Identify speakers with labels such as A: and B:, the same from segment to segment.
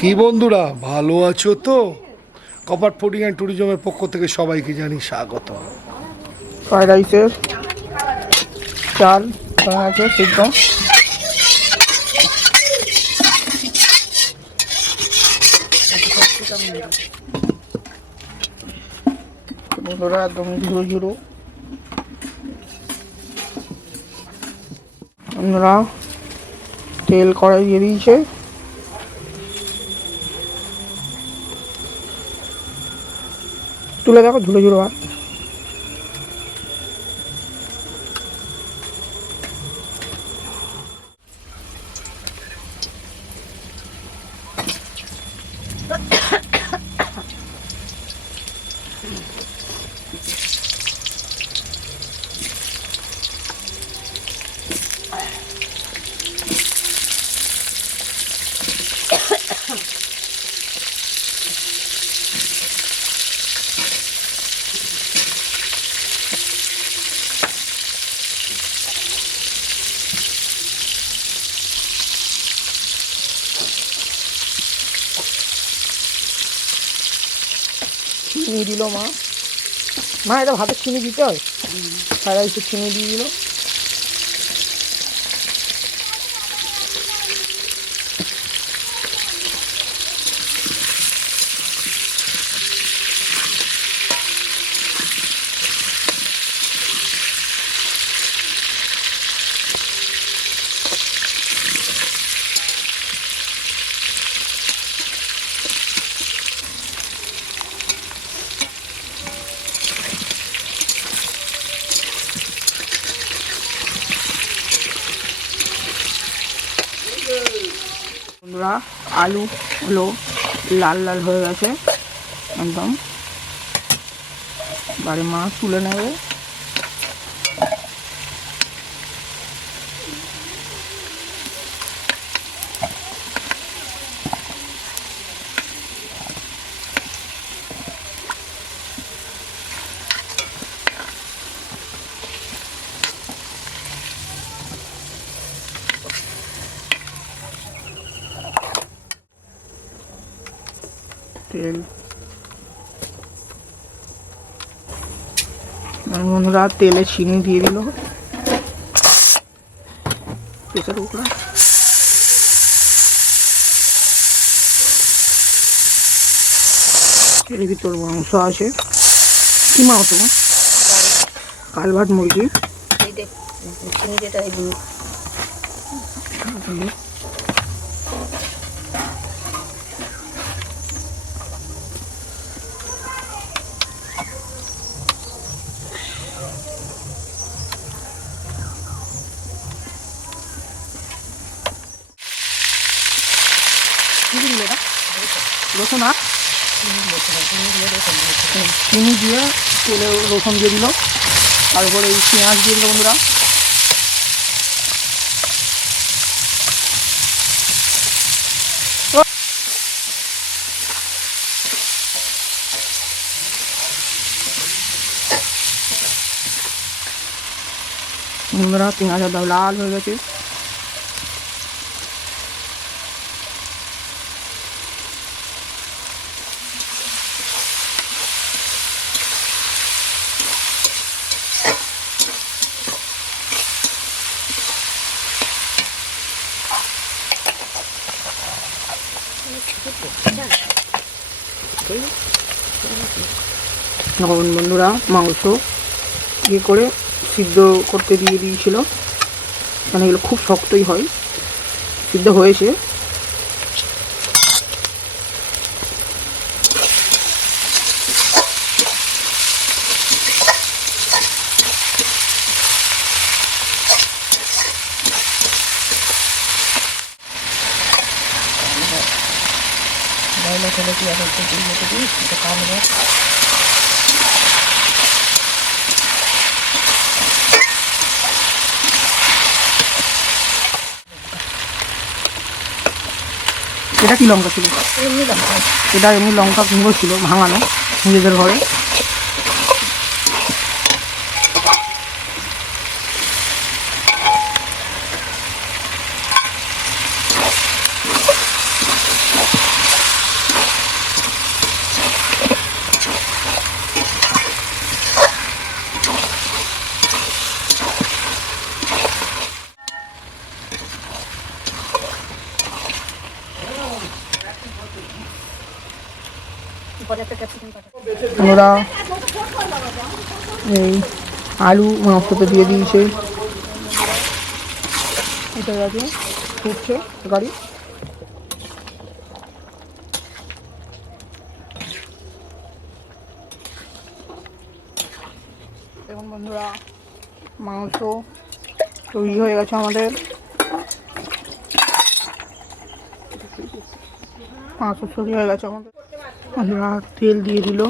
A: কি বন্ধুরা, ভালো আছো তো? কপার ফুডিং অ্যান্ড ট্যুরিজমের পক্ষ থেকে সবাইকে জানি স্বাগত
B: ফ্রাইড রাইসের চাল আছে, সিদ্ধ। বন্ধুরা, একদম ঝুড়ো ঝুড়ো বন্ধুরা, তেল কড়াই দিয়ে দিয়েছে। তুলে দেখো ঝুলো ঝুলো ভাত চিনি দিল মা মা এটা ভাতের চিনি দিতে হয়। ফ্রাইড রাইসের চিনি দিয়ে দিল। বন্ধুরা আলু হলো লাল লাল হয়ে গেছে একদম। বাড়ি মা তুলে নেবে। তেল আর বন্ধুরা তেলে চিনি দিয়ে দিল। প্রেসার কুকার এর ভিতর মাংস আছে। কি মাংস? কালভাট মুরগি।
C: এই দেখ চিনি যেটা
B: রসুন আর চিনি দিয়ে তেলে রসুন দিয়ে দিল তারপরে এই পেঁয়াজ দিয়ে দিল বন্ধুরা বন্ধুরা পেঁয়াজ একদম লাল হয়ে গেছে এখন বন্ধুরা মাংস ইয়ে করে সিদ্ধ করতে দিয়ে দিয়েছিল। মানে এগুলো খুব শক্তই হয়। সিদ্ধ হয়েছে।
C: দিয়ে দিবি একটু কামড়ে
B: এটা কি লঙ্কা ছিল? এটা এমনি লঙ্কা কুমড়ো ছিল ভাঙানো নিজেদের ঘরে। আমরা এই আলু মাংসতে দিয়ে দিয়েছে। এটা আছে ফুটছে গাড়ি। দেখুন বন্ধুরা, মাংস তৈরি হয়ে গেছে আমাদের। মাংস তৈরি হয়ে গেছে আমাদের। বন্ধুরা তেল দিয়ে দিল।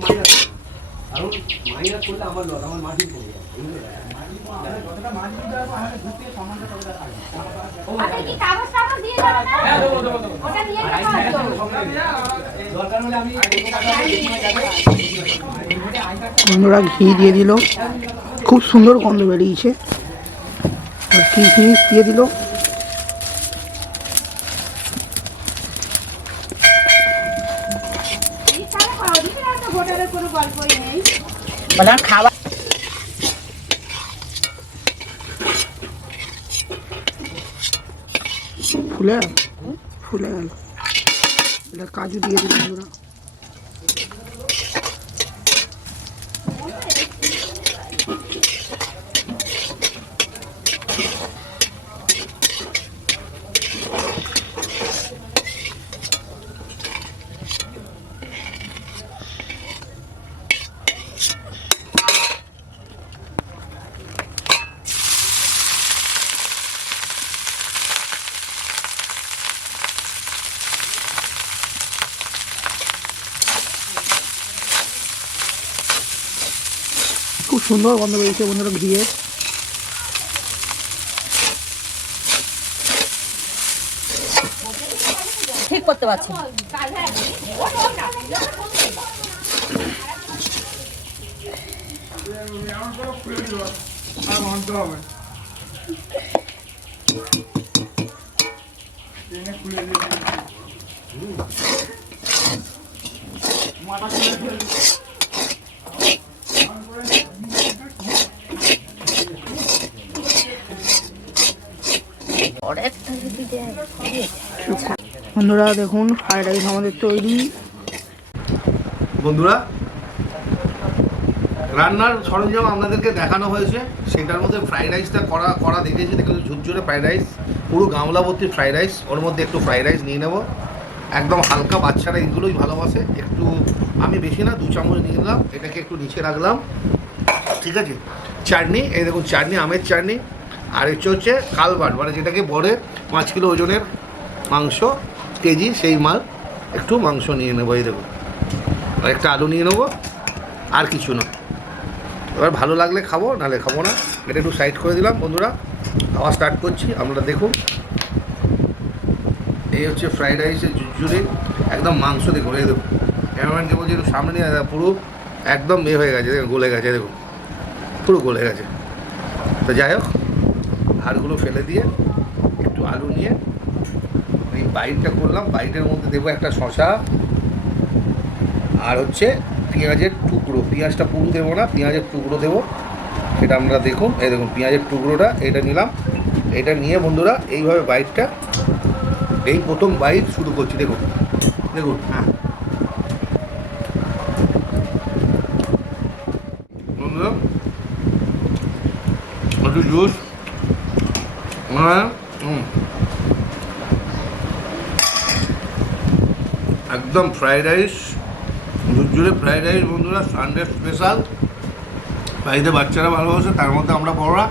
D: আচ্ছা কি কাগজ টাগজ দিয়ে যাবে না? ওটা নিয়ে যেতে
B: বন্ধুরা ঘি দিয়ে দিল। খুব সুন্দর গন্ধ বেরিয়েছে। আর কিশমিশ দিয়ে দিল?
C: বললাম খাওয়া
B: ফুলে? ফুলে গেল। কাজু দিয়ে দিল সুন্দর গন্ধ বেরিয়েছে বন্ধুরা ঘিয়ের
C: ঠিক করতে পারছি না।
B: বন্ধুরা, দেখুন ফ্রাইড রাইস আমাদের তৈরি।
E: বন্ধুরা, রান্নার সরঞ্জাম আপনাদেরকে দেখানো হয়েছে। সেটার মধ্যে ফ্রাইড রাইসটা করা করা দেখেছি দেখুন ঝুরঝুরে ফ্রাইড রাইস পুরো গামলা ভর্তি ফ্রাইড রাইস ওর মধ্যে একটু ফ্রাইড রাইস নিয়ে নেব। একদম হালকা বাচ্চারা এইগুলোই ভালোবাসে। একটু, আমি বেশি না, দু চামচ নিয়ে নিলাম। এটাকে একটু নিচে রাখলাম। ঠিক আছে? চাটনি, এই দেখুন, চাটনি, আমের চাটনি। আর হচ্ছে হচ্ছে কালবাট মানে যেটাকে বলে পাঁচ কিলো ওজনের মাংস। কেজি সেই মাল একটু মাংস নিয়ে নেব, এই দেখুন আর একটা আলু নিয়ে নেব, আর কিছু না। এবার ভালো লাগলে খাব, নাহলে খাব না। এটা একটু সাইড করে দিলাম, বন্ধুরা। খাওয়া স্টার্ট করছি, আপনারা দেখুন। এই হচ্ছে ফ্রাইড রাইসের জুড়ে একদম মাংস দেখুন, এই দেখুন। ক্যামেরাম্যানকে বলছি, একটু সামনে নিয়ে পুরো একদম এ হয়ে গেছে, দেখুন, গলে গেছে, দেখুন। পুরো গলে গেছে। তো যাই হোক, হাড়গুলো ফেলে দিয়ে একটু আলু নিয়ে বাইটটা করলাম বাইটের মধ্যে দেবো একটা শশা আর হচ্ছে পেঁয়াজের টুকরো। পেঁয়াজটা পুরো দেবো না পেঁয়াজের টুকরো দেবো। সেটা আমরা দেখুন এই দেখুন পেঁয়াজের টুকরোটা এটা নিলাম। এটা নিয়ে বন্ধুরা এইভাবে বাইটটা এই প্রথম বাইট শুরু করছি দেখুন দেখুন। হ্যাঁ। বন্ধুরা একটু জুস হ্যাঁ হুম একদম ফ্রায়েড রাইস ঝুরঝুরে ফ্রায়েড রাইস বন্ধুরা সানডে স্পেশাল বাড়িতে বাচ্চারা ভালোবাসে, তার মধ্যে আমরা বড়রা,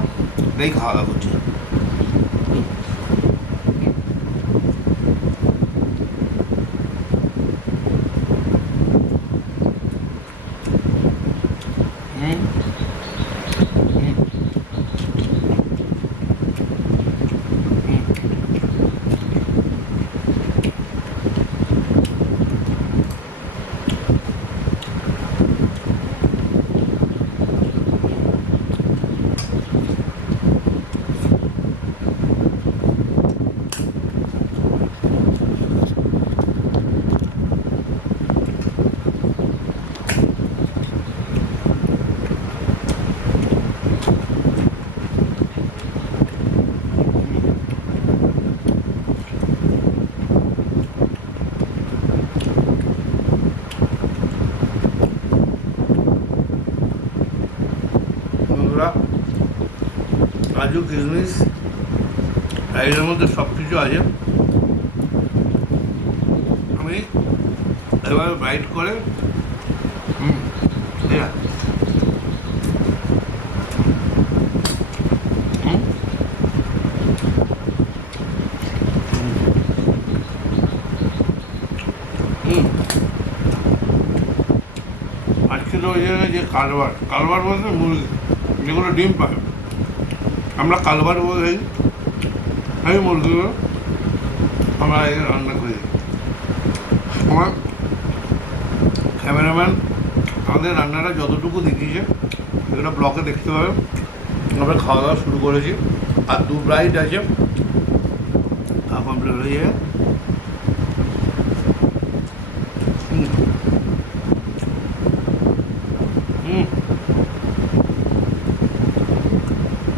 E: এটাই খাওয়া দাওয়া করছি হুম হুম বন্ধুরা কাজু কিশমিশ এর মধ্যে সব কিছু আছে। আমি এভাবে বাইট করে, হুম আজকে ওই জায়গায় যে কালবার কালবার বলতে মুরগি, যেগুলো ডিম পায় আমরা কালবার বলে আমি মুরগি, আমরা রান্না করি। আমার ক্যামেরাম্যান আমাদের রান্নাটা যতটুকু দেখিয়েছে, সেগুলো ব্লকে দেখতে পাবে। আমরা খাওয়া দাওয়া শুরু করেছি, আর দু ব্রাইট আছে কমপ্লিট হয়ে যাবে।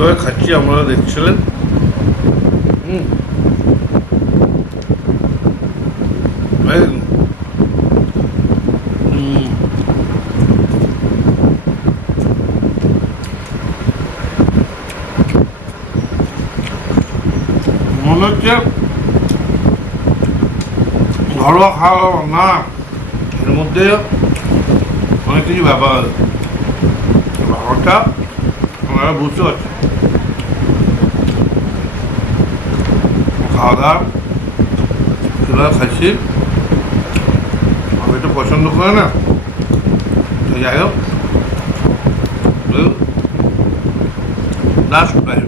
E: কীভাবে খাচ্ছি আপনারা দেখছিলেন? মনে হচ্ছে ঘরোয়া খাওয়া না, এর মধ্যে অনেক কিছু ব্যাপার আছে। ব্যাপারটা আপনারা বুঝতে পারছেন। দাওয়া কীভাবে খাচ্ছি আমি তো পছন্দ করে না তো যাই হোক লাস্ট টাইম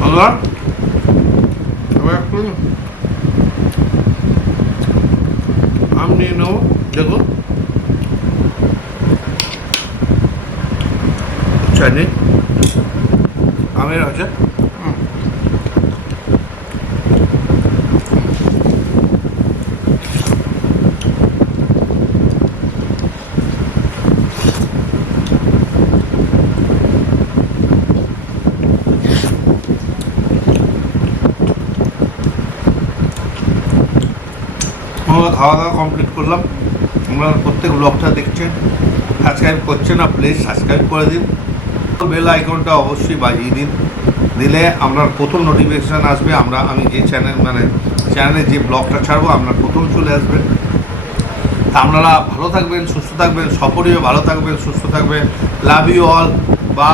E: বন্ধুরা এবার একটু আম নিয়ে নেব দেখো। চাটনি আমের আছে আমরা খাওয়া দাওয়া কমপ্লিট করলাম। আমরা প্রত্যেক ব্লগটা দেখছেন সাবস্ক্রাইব করছেন না প্লিজ সাবস্ক্রাইব করে দিন। বেল আইকনটা অবশ্যই বাজিয়ে দিন। দিলে আপনার প্রথম নোটিফিকেশান আসবে, আমরা, আমি যে চ্যানেল মানে চ্যানেলে যে ব্লগটা ছাড়বো, আপনার প্রথম চলে আসবে। তা আপনারা ভালো থাকবেন, সুস্থ থাকবেন সপরিয়ে ভালো থাকবেন, সুস্থ থাকবেন। লাভ ইউ অল বা